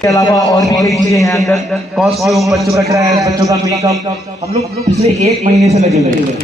के अलावा और भी कई चीजें हैं अंदर, कॉस्ट्यूम, बच्चों का ड्रेस, बच्चों का मेकअप। हम लोग पिछले 1 महीने से लगे हुए हैं।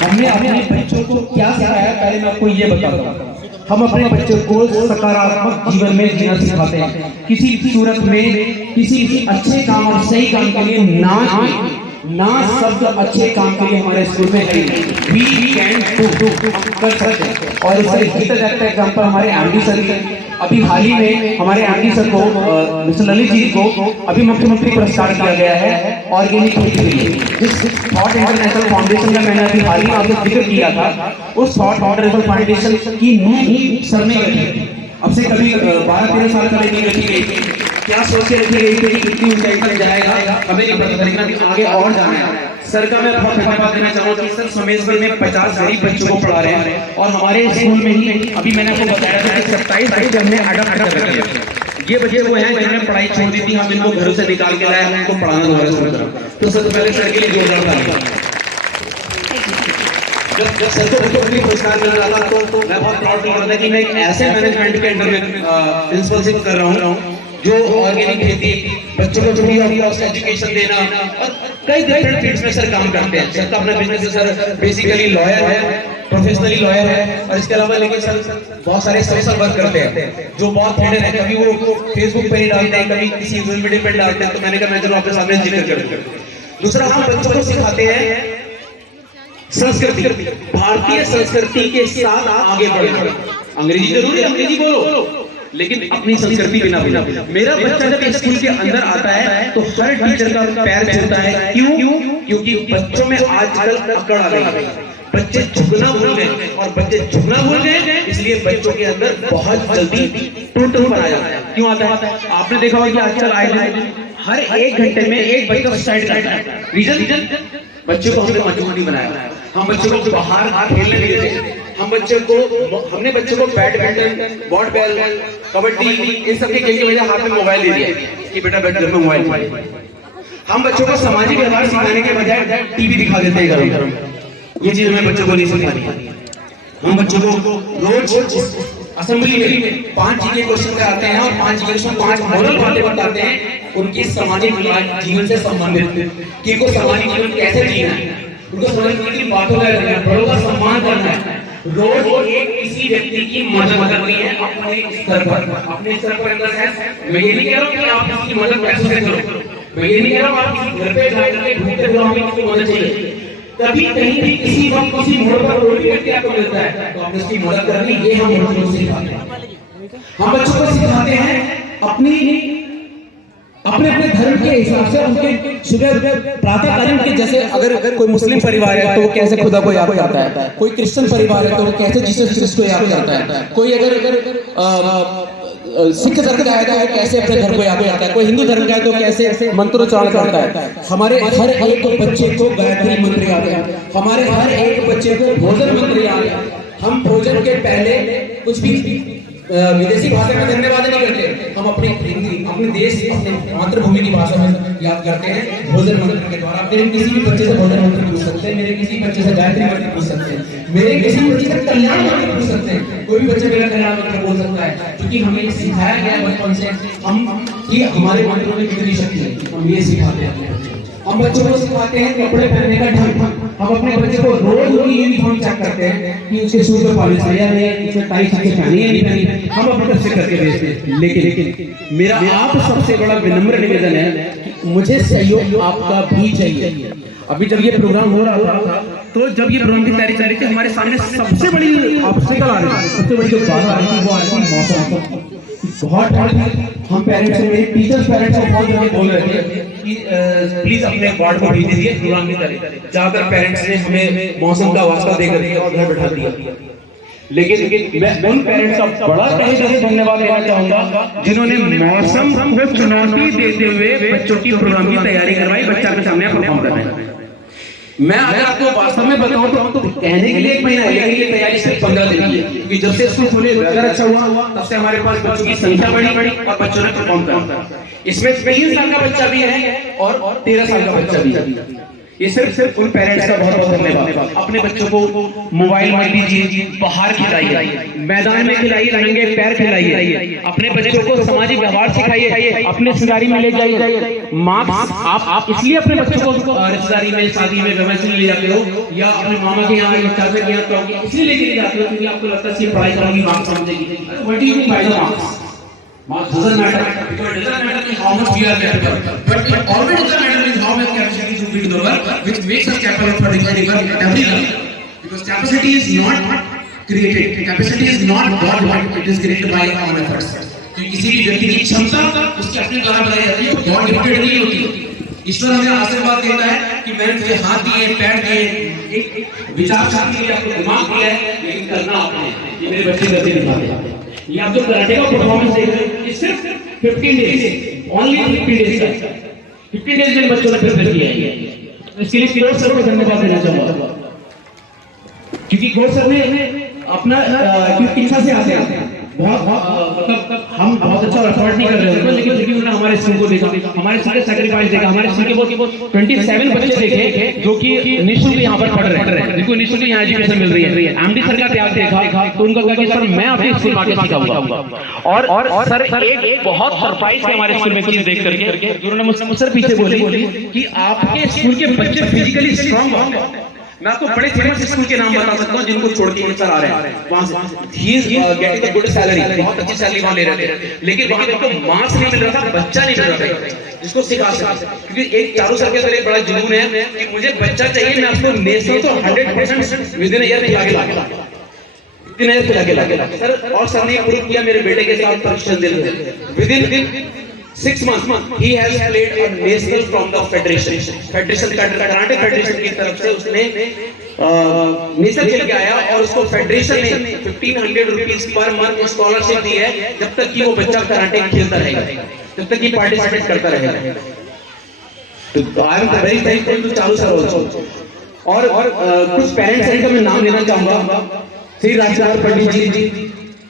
हमने अपने बच्चों को क्या सिखाया, पहले मैं आपको ये बताता हूँ। हम अपने बच्चों को सकारात्मक जीवन में जीना सिखाते हैं। किसी सूरत में किसी अच्छे काम और सही काम के लिए ना शब्द अच्छे काम के लिए हमारे स्कूल में है। वी कैन डू कर सकते हैं। और इसका एग्जाम्पल हमारे एमडी सर, अभी हाल ही में हमारे एमडी सर को, मिस्टर ललित जी को अभी मुख्यमंत्री पुरस्कार दिया गया है ऑर्गेनिक खेती के लिए। जिस थॉट इंटरनेशनल फाउंडेशन का मैंने अभी हाल ही में आपसे जिक्र किया था, उस थॉट इंटरनेशनल फाउंडेशन की नींव ही सर ने रखी। अब से कभी 12-13 साल पहले नहीं रखी गई थी। क्या सोच के रखी गई थी कि कितनी ऊंचाई तक जाएगा हमें नहीं पता था, लेकिन अभी आगे और जाना है। सर का मैं बहुत धन्यवाद देना चाहूँगा कि सर समेश्वर में 50 गरीब बच्चों को पढ़ा रहे हैं। और हमारे स्कूल में ही अभी मैंने आपको बताया था कि 27 बच्चे हमने अडॉप्ट कर रखे हैं। ये बच्चे वो हैं जिन्होंने पढ़ाई छोड़ दी थी, हम इनको घरों से निकाल के लाए, उनको पढ़ाना दोबारा शुरू करा। तो सबसे पहले सर के लिए जोरदार ताली। जब सर को मुख्यमंत्री पुरस्कार मिल रहा था तो मैं बहुत प्राउड फील कर रहा था कि मैं एक ऐसे मैनेजमेंट के अंडर में प्रिंसिपलशिप कर रहा हूँ जो ऑर्गेनिक खेती, बच्चों को फ्री ऑफ कॉस्ट एजुकेशन देना और कई डिफरेंट फील्ड्स में सर काम करते हैं। सर का अपना बिजनेस है, सर बेसिकली लॉयर है, प्रोफेशनली लॉयर है। और इसके अलावा लेकिन सर बहुत सारे सोशल वर्क करते हैं जो बहुत हिडन है। कभी वो फेसबुक पे ही डालते हैं, कभी किसी सोशल मीडिया पे डालते हैं। तो मैंने कहा मैं चलो आपके सामने जिक्र करूं। दूसरा, हम बच्चों को सिखाते हैं संस्कृति, भारतीय संस्कृति के साथ आगे बढ़ना। अंग्रेजी जरूरी है, अंग्रेजी बोलो, लेकिन अपनी संस्कृति बिना बिना। मेरा बच्चा जब स्कूल के अंदर आता है तो हर टीचर का पैर छूता है। क्यों? क्योंकि बच्चों में आजकल अकड़ आ गई है। बच्चे झुकना भूल गए, और बच्चे झुकना भूल गए इसलिए बच्चों के अंदर बहुत जल्दी टूटन आ जाता है। क्यों आता है? आपने देखा होगा कि आजकल आए हर 1 घंटे में एक बच्चा सुसाइड करता है। रीजन? बच्चों को हमने मजबूर नहीं बनाया, हम बच्चों को बाहर खेलने नहीं देते। हमने बच्चों को बैडमिंटन, बॉल, कबड्डी, इन सब के खेल की वजह हाथ में मोबाइल दे दिया कि बेटा बैठ घर में मोबाइल। हम बच्चों को सामाजिक व्यवहार सिखाने के बजाय टीवी दिखा देते हैं घरों। ये चीज हमें बच्चों को नहीं सिखानी। हम बच्चों को रोज असेंबली में 5 चीजें क्वेश्चन कराते हैं और 5 क्वेश्चन 5 मॉडल बातें बताते हैं उनकी सामाजिक जीवन से संबंधित, कि इनको सामाजिक जीवन कैसे जीना है, उनको सामाजिक जीवन की बातों का करना है, बड़ों का सम्मान करना है। रोज एक किसी व्यक्ति की मदद करनी है अपने स्तर पर अंदर है। मैं ये नहीं कह रहा हूँ कि आप किसी की मदद पैसों से करो, मैं ये नहीं कह रहा हूँ आप किसी घर पे जाकर ढूंढते हुए हमें किसी मदद चाहिए। कभी कहीं भी किसी वक्त किसी मोड़ पर कोई भी व्यक्ति आपको मिलता है तो आपने उसकी मदद करनी, ये हम बच्चों को सिखाते हैं। हम बच्चों को सिखाते हैं अपने धर्म के हिसाब से। उनके सुबह प्रातःकालीन के जैसे अगर कोई मुस्लिम परिवार है तो वो कैसे खुदा को याद करता है, कोई क्रिश्चियन परिवार है तो वो कैसे जीसस क्रिस्ट को याद करता है, कोई अगर सिख धर्म का है तो वो कैसे अपने धर्म को याद करता है, कोई हिंदू धर्म का है तो कैसे मंत्रोच्चारण करता है। हमारे हर एक बच्चे को गायत्री मंत्र याद है, हमारे हर एक बच्चे को भोजन मंत्र याद है। हम भोजन के पहले कुछ भी विदेशी भाषा में धन्यवाद नहीं करते, हम अपने देश, अपने मातृभूमि की भाषा में याद करते हैं भोजन मंत्र के द्वारा। मेरे किसी भी बच्चे से भोजन मंत्र पूछ सकते हैं, मेरे किसी बच्चे से गायत्री मंत्र पूछ सकते हैं, मेरे किसी बच्चे से कल्याण मंत्र पूछ सकते हैं। कोई भी बच्चे मेरा कल्याण मंत्र बोल सकता है, क्योंकि हमें सिखाया गया बचपन से हम कि हमारे मंत्रों में कितनी शक्ति है। हम ये सिखाते हैं। हम बच्चों को सिखाते हैं कपड़े पहनने का ढंग। हम अपने बच्चे को रोज उनकी यूनिफॉर्म चेक करते हैं कि उसके शूज पर पॉलिश है या नहीं, उसमें टाई पहनी है नहीं पहनी, हम अपने बच्चे करके भेजते हैं। लेकिन मेरा आप सबसे बड़ा विनम्र निवेदन है कि मुझे सहयोग आपका भी चाहिए। अभी जब ये प्रोग्राम हो रहा था तो जब ये प्रोग्राम की तैयारी चल रही थी, हमारे सामने सबसे बड़ी ऑब्स्टिकल आ रही थी, सबसे बड़ी जो बाधा आ रही थी वो आ रही थी मौसम। बहुत हम पेरेंट्स से, मेरे टीचर्स पेरेंट्स को बहुत जल्दी बोल रहे थे कि प्लीज अपने वार्ड को भेज दीजिए प्रोग्राम की तरह। ज्यादातर पेरेंट्स ने हमें मौसम का वास्ता देकर दिया और घर बैठा दिया। लेकिन मैं उन पेरेंट्स का बड़ा तहे दिल से धन्यवाद देना चाहूंगा जिन्होंने मौसम को चुनौती देते हुए बच्चों की प्रोग्राम की तैयारी करवाई, बच्चा के सामने परफॉर्म करना है। मैं अगर आपको वास्तव में बताऊं तो कहने के लिए 1 महीना है, लेकिन ये तैयारी सिर्फ 15 दिन की है, क्योंकि जब से स्कूल खुले वेदर अच्छा हुआ तब से हमारे पास बच्चों की संख्या बढ़ी और बच्चों ने परफॉर्म करा। इसमें 3 साल का बच्चा भी है और 13 साल का बच्चा भी है। ये सिर्फ उन पेरेंट्स का बहुत बहुत धन्यवाद। अपने बच्चों को मोबाइल मत दीजिए, बाहर खिलाइए, मैदान में खिलाइए, नंगे पैर खिलाइए, अपने बच्चों को सामाजिक व्यवहार सिखाइए, अपने रिश्तेदारी में ले जाइए। मार्क्स आप इसलिए अपने बच्चों को रिश्तेदारी में, शादी में, विवाह में ले जाते हो या अपने मामा के यहाँ, चाचा के यहाँ इसलिए लेके जाते हो क्योंकि आपको लगता है पढ़ाई करोगी, मार्क्स समझेगी। What do you mean by the marks? Marks doesn't matter, because it doesn't matter how much we are capable, but it always doesn't matter is how much capacity to do the work, which makes us capable for doing any work at every level. Because capacity is not created, capacity is not God, it is created by our efforts. तो किसी भी व्यक्ति की क्षमता उसके अपने द्वारा बनाई जाती है, गॉड गिफ्टेड नहीं होती। ईश्वर हमें आशीर्वाद देता है कि मैंने तुझे हाथ दिए, पैर दिए, एक विचार शक्ति दी, आपको दिमाग दिया है, लेकिन करना आपने। ये मेरे बच्चे करके दिखाते हैं। ये आप जो कराटे का परफॉर्मेंस देख रहे हैं, ये सिर्फ 15 डेज, ओनली 15 डेज का, 15 डेज में बच्चों ने प्रिपेयर किया है। इसके लिए किरोड़ सर को धन्यवाद देना चाहूंगा, क्योंकि किरोड़ सर ने अपना कितना से आते हैं बहुत मतलब हम बहुत अच्छा एफर्ट नहीं कर रहे थे, लेकिन फिर भी उन्होंने हमारे स्कूल को देखा, हमारे सारे सैक्रिफाइस देखा, हमारे स्कूल के वो 27 बच्चे देखे जो कि निःशुल्क यहाँ पर पढ़ रहे हैं, जिनको निःशुल्क यहाँ एजुकेशन मिल रही है। एमडी सर का त्याग देखा तो उनको कहा कि सर मैं आपके स्कूल में आके सिखाऊंगा। और सर एक बहुत सरप्राइज है हमारे स्कूल में चीज देख करके, उन्होंने मुझसे पीछे बोली कि आपके स्कूल के बच्चे फिजिकली स्ट्रांग होंगे। मैं आपको बड़े फेमस स्कूल के नाम बता सकता हूँ जिनको छोड़ के सर आ रहे हैं वहां से। He is getting a good salary, बहुत अच्छी सैलरी वहां ले रहे थे, लेकिन वहां पे उनको मार्क्स नहीं मिल रहा था, बच्चा नहीं मिल रहा था जिसको सिखा सके। क्योंकि एक चारों सर के अंदर एक बड़ा जुनून है कि मुझे बच्चा चाहिए, मैं आपको नेशनल तो 100% विद इन अ ईयर खिला के ला सर। और सर ने प्रूव किया मेरे बेटे के साथ प्रशिक्षण दिल with in 6 months he has played a national from the federation karate federation की तरफ से उसने नेशनल खेल के आया और उसको फेडरेशन ने 1500 रुपीस पर मंथ स्कॉलरशिप दी है, जब तक कि वो बच्चा कराटे खेलता रहेगा, जब तक कि पार्टिसिपेट करता रहेगा। तो I am very thankful to Chalu sir also. और कुछ पेरेंट्स हैं का मैं नाम लेना चाहूंगा, श्री राजकुमार पंडित जी,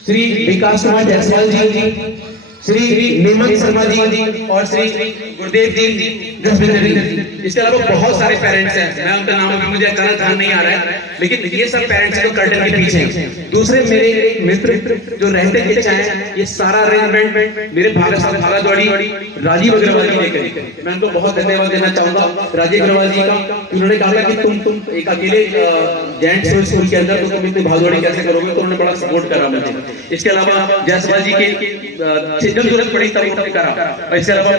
श्री विकास कुमार जायसवाल जी, श्री नीमत शर्मा जी और श्री गुरुदेव जी, जसविंदर जी। इसके अलावा बहुत सारे पेरेंट्स हैं, मैं उनका नाम अभी मुझे अचानक ध्यान नहीं आ रहा है, लेकिन ये सब पेरेंट्स जो कर्टन के पीछे हैं। दूसरे मेरे मित्र जो रहते पीछे हैं, ये सारा अरेंजमेंट मेरे भागादौड़ी राजीव अग्रवाल जी ने करी। मैं उनको बहुत धन्यवाद देना चाहूंगा राजीव अग्रवाल जी का। उन्होंने कहा कि तुम एक अकेले जैंट स्कूल के अंदर तो तुम इतनी भागदौड़ी कैसे करोगे, तो उन्होंने बड़ा सपोर्ट करा मुझे। इसके अलावा जायसवाल जी के जब जरूरत पड़ी तब उन्होंने करा। और इसके अलावा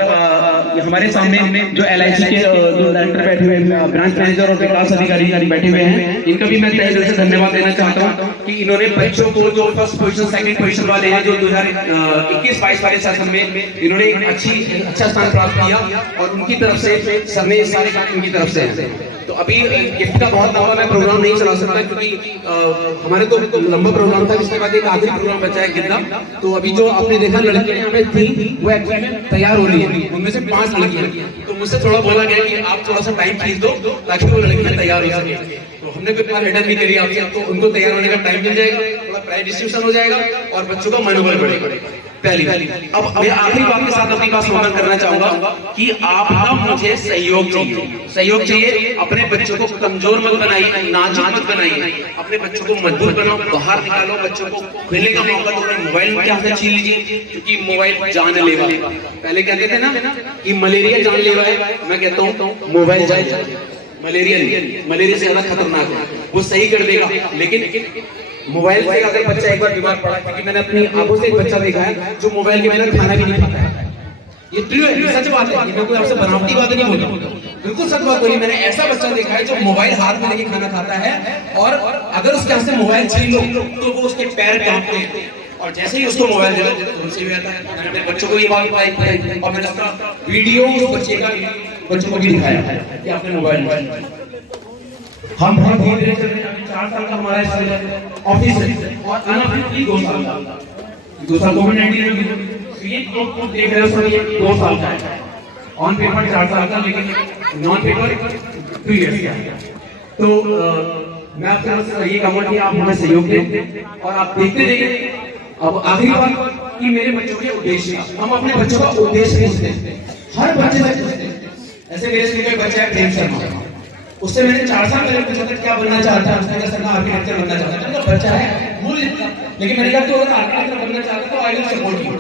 हमारे सामने जो LIC के जो डायरेक्टर बैठे हुए हैं, ब्रांच मैनेजर और विकास अधिकारी बैठे हुए हैं, इनका भी मैं तहे दिल से धन्यवाद देना चाहता हूं कि इन्होंने बच्चों को जो फर्स्ट पोजीशन, सेकंड पोजीशन वाले हैं, जो 2021-22 वाले सेशन में इन्होंने अच्छा स्थान प्राप्त किया और उनकी तरफ से सर ने सारे काम उनकी तरफ से हैं। तो अभी गिफ्ट का बहुत लंबा मैं प्रोग्राम नहीं चला सकता क्योंकि हमारे तो लंबा प्रोग्राम था, इसके बाद एक आखिरी प्रोग्राम बचा है गिद्दा। तो अभी जो आपने देखा लड़कियां यहाँ पे थी वो एक्चुअली में तैयार हो रही है, उनमें से 5 लड़कियां। तो मुझसे थोड़ा बोला गया कि आप थोड़ा सा टाइम खींच दो ताकि वो लड़कियां तैयार हो सके। तो हमने कोई इतना रिटर्न नहीं करी आपसे, तो उनको तैयार होने का टाइम मिल जाएगा, थोड़ा प्राइज डिस्ट्रीब्यूशन हो जाएगा और बच्चों का मनोबल बढ़ेगा। पहली अब मैं आखिरी बात के साथ अपनी बात समापन करना चाहूंगा कि आपका मुझे सहयोग चाहिए। अपने बच्चों को कमजोर मत बनाइए, नाजुक मत बनाइए, अपने बच्चों को मजबूत बनाओ, बाहर निकालो, बच्चों को खेलने का मौका दो। मोबाइल में क्या छीन लीजिए क्योंकि मोबाइल जानलेवा है। पहले कहते थे ना कि मलेरिया जानलेवा है, मैं कहता हूँ मोबाइल मलेरिया से ज्यादा खतरनाक है, वो सही कर देगा। लेकिन मोबाइल से अगर बच्चा एक बार बीमार पड़ा, क्योंकि मैंने अपनी आंखों से एक बच्चा देखा है जो मोबाइल के बिना खाना भी नहीं खाता है। ये ट्रू है, सच बात है, मैं कोई आपसे बनावटी बात नहीं बोल रहा हूं, बिल्कुल सच बात बोली। मैंने ऐसा बच्चा देखा है जो मोबाइल हाथ में लेके खाना खाता है और अगर उसके हाथ से मोबाइल छीन लो तो वो उसके पैर कांपते हैं और जैसे ही उसको मोबाइल दे दो तो उनसे भी आता है। मैंने अपने बच्चों को ये बात बताई और मैंने अपना वीडियो बच्चों को भी दिखाया कि आपने मोबाइल हम बहुत धीरे चल रहे हैं। 4 साल का हमारा ऑफिस है और अनऑफिशियली 2 साल कोविड-19 में ये तो देख रहे हो सर, ये 2 साल का है, ऑन पेपर 4 साल का, लेकिन नॉन पेपर 2 इयर्स का। तो मैं आपसे बस ये कहूंगा कि आप हमें सहयोग दें और आप देखते जाइए। अब आखिरी बात कि मेरे बच्चों के उद्देश्य, हम अपने बच्चों का उद्देश्य पूछते हैं, हर बच्चे से पूछते हैं। ऐसे मेरे स्कूल में बच्चा है प्रेम शर्मा, उससे मैंने 4 साल पहले पूछा था क्या बनना चाहता है, उसने कहा सर मैं आर्किटेक्चर बनना चाहता हूं। तो बच्चा है मूल इतना, लेकिन मैंने कहा तो अगर आर्किटेक्चर बनना चाहता तो आई विल सपोर्ट यू।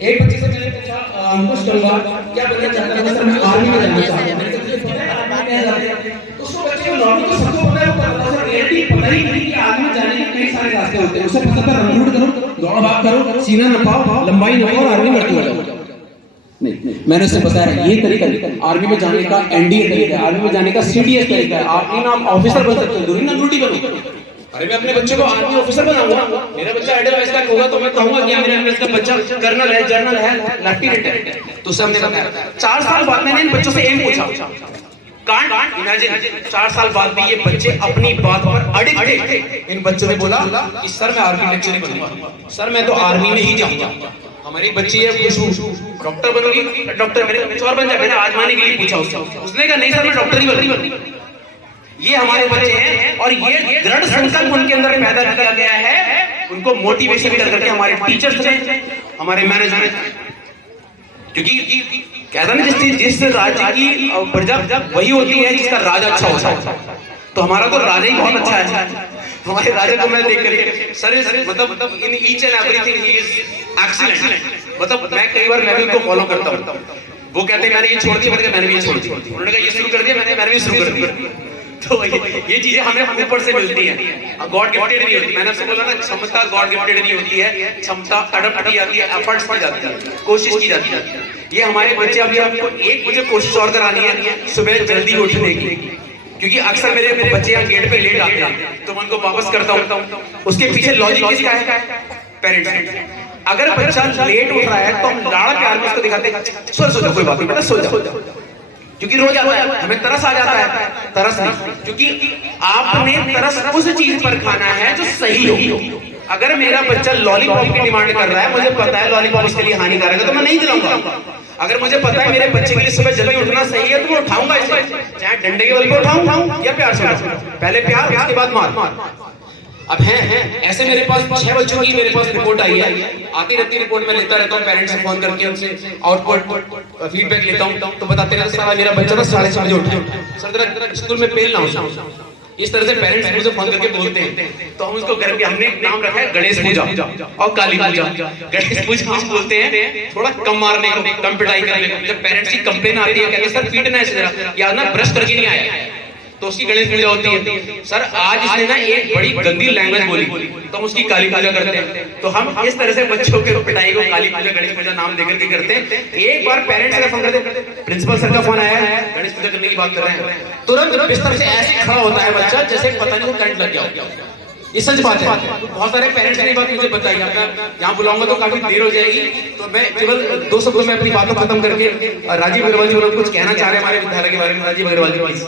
एक बच्चे से मैंने पूछा अंकुश तलवार क्या बनना चाहता है, सर मैं आर्मी में जाना चाहता हूं। मैंने कहा तुझे पता है आर्मी में जाते हैं, तो उसको बच्चे को नॉर्मल तो सबको पता है, वो पता है रियलिटी पता ही नहीं कि आर्मी में जाने के कई सारे रास्ते होते हैं। उसे पता था रन करो, दौड़ भाग करो, सीना नपाओ, लंबाई नपाओ और आर्मी भर्ती हो जाओ। नहीं, मैंने उससे बताया ये तरीका आर्मी में जाने का एनडीए तरीका है, आर्मी में जाने का सीडीएस तरीका है। आर्मी में आप ऑफिसर बन सकते हो, दूरी ना ड्यूटी बनो। अरे मैं अपने बच्चे को आर्मी ऑफिसर बनाऊंगा, मेरा बच्चा एडवाइस का होगा तो मैं कहूंगा कि मेरे एमएस का बच्चा कर्नल है, जनरल है, लेफ्टिनेंट है। तो सब ने बताया 4 साल बाद मैंने इन बच्चों से एम पूछा, कांट इमेजिन 4 साल बाद भी ये बच्चे अपनी बात पर अड़िग थे। इन बच्चों ने बोला कि सर मैं आर्किटेक्चर ही बनूंगा, सर मैं तो आर्मी में ही जाऊंगा। हमारी बच्ची है खुशबू, डॉक्टर बनोगी, डॉक्टर मेरे कुछ और बन जाए। मैंने आजमाने के लिए पूछा उसने कहा नहीं सर मैं डॉक्टर ही बनूंगी। ये हमारे बच्चे हैं और ये दृढ़ संकल्प उनके अंदर पैदा किया गया है, उनको मोटिवेशन कर करके हमारे टीचर्स ने, हमारे मैनेजमेंट, क्योंकि कहता ना जिस राज्य की प्रजा वही होती है जिसका राजा अच्छा होता है। तो हमारा तो राजा ही बहुत अच्छा है। हमारे राजा को मैं देख कर सर मतलब in each and everything he is excellent. मतलब मैं कई बार मैं भी उनको फॉलो करता हूँ। वो कहते हैं मैंने ये छोड़ दिया, मैंने भी ये छोड़ दिया, उन्होंने कहा ये शुरू कर दिया, मैंने भी शुरू कर दिया। तो ये चीजें हमें ऊपर से मिलती हैं, गॉड गिफ्टेड नहीं होती। मैंने आपसे बोला ना क्षमता गॉड गिफ्टेड नहीं होती है, क्षमता अडॉप्ट की जाती है, एफर्ट्स की जाती है, कोशिश की जाती है। ये हमारे बच्चे अभी आपको एक मुझे कोशिश और करानी है सुबह जल्दी उठने की, क्योंकि अक्सर मेरे बच्चे यहाँ गेट पे लेट आते हैं तो मैं उनको वापस करता हूँ। उसके पीछे लॉजिक किसका है? पेरेंट्स। अगर बच्चा लेट उठ रहा है तो हम लाड़ प्यार में उसको दिखाते हैं सो जाओ, कोई बात नहीं बेटा सो जाओ, क्योंकि रोज आता है हमें तरस आ जाता है। तरस नहीं, क्योंकि आपने तरस उस चीज पर खाना है जो सही हो। अगर मेरा बच्चा लॉलीपॉप की डिमांड कर रहा है, मुझे पता है लॉलीपॉप उसके लिए हानिकारक है, तो मैं नहीं दिलाऊंगा। अगर मुझे पता है मेरे बच्चे के लिए सुबह जल्दी उठना सही है तो मैं उठाऊंगा इसे, चाहे डंडे के बल पे उठाऊं या प्यार से उठाऊं। पहले प्यार उसके बाद मार। अब है ऐसे मेरे पास 6 बच्चों की मेरे पास रिपोर्ट आई है, आती रहती रिपोर्ट में लेता रहता हूँ, पेरेंट्स से फोन करके उनसे आउटपुट फीडबैक लेता हूँ। तो बताते रहते सारा मेरा बच्चा ना 6:30 बजे उठा, सर तेरा स्कूल में फेल ना हो। इस तरह से पेरेंट्स मुझे फोन करके बोलते हैं। तो हम उसको घर पे हमने नाम रखा है गणेश पूजा और काली पूजा। गणेश पूजा हम बोलते हैं थोड़ा कम मारने को, कम पिटाई करने को। जब पेरेंट्स की कंप्लेन आती है कहते सर पीटना है जरा, या ना ब्रश करके नहीं आया, तो उसकी गणेश पूजा होती है। सर आज इसने ना एक बड़ी गंदी लैंग्वेज बोली तो हम उसकी काली पूजा करते हैं। तो हम इस तरह से बच्चों के पिटाई को काली पूजा गणेश पूजा नाम देकर के करते हैं। एक बार पेरेंट्स का फोन करते, प्रिंसिपल सर का फोन आया है, गणेश पूजा करने की बात कर रहे हैं, तुरंत बिस्तर से ऐसे खड़ा होता है बच्चा जैसे पता नहीं वो करंट लग गया। ये सच बात है। बहुत सारे पेरेंट्स ने बात मुझे बताई, आपका यहाँ बुलाऊंगा तो काफी देर हो जाएगी, तो मैं केवल 2 शब्दों में अपनी बातों खत्म करके राजीव अग्रवाल जी कुछ कहना चाह रहे हैं हमारे विद्यालय के बारे में। राजीव अग्रवाल जी प्लीज।